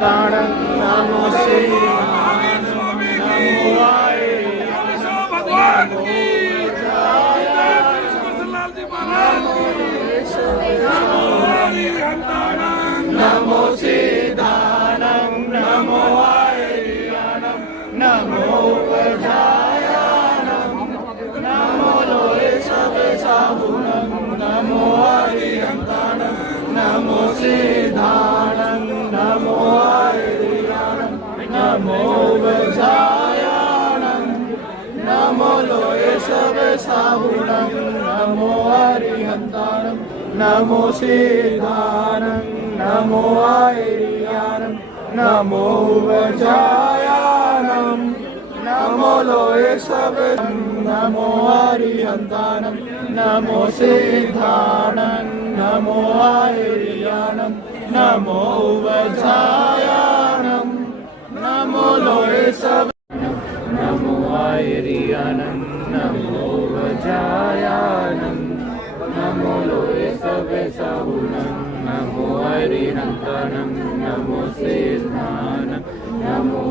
नमो श्रीधानम नमो भगवान की जी महाराज नमो श्रीधानम नमो आर्यानम नमो वज्रायानम नमो लोहे सब साहुनम नमो आर्यंतानम नमो श्रीधानम नमो आर्यानम नमो वज्रायानम नमो लोहे सब साहुनम नमो आर्यंतानम नमो श्रीधानम नमो आर्यानम नमो वज्रायानम नमो लोहे सब नमो आर्यंतानम नमो श्रीधानम नमो आर्यानम नमो वज्रायानम नमो लोहे सब नमो आर्यानम नमो वज्रायानम नमो लोहे सब साहुनम नमो आर्यंतानम नमो श्रीधानम नमो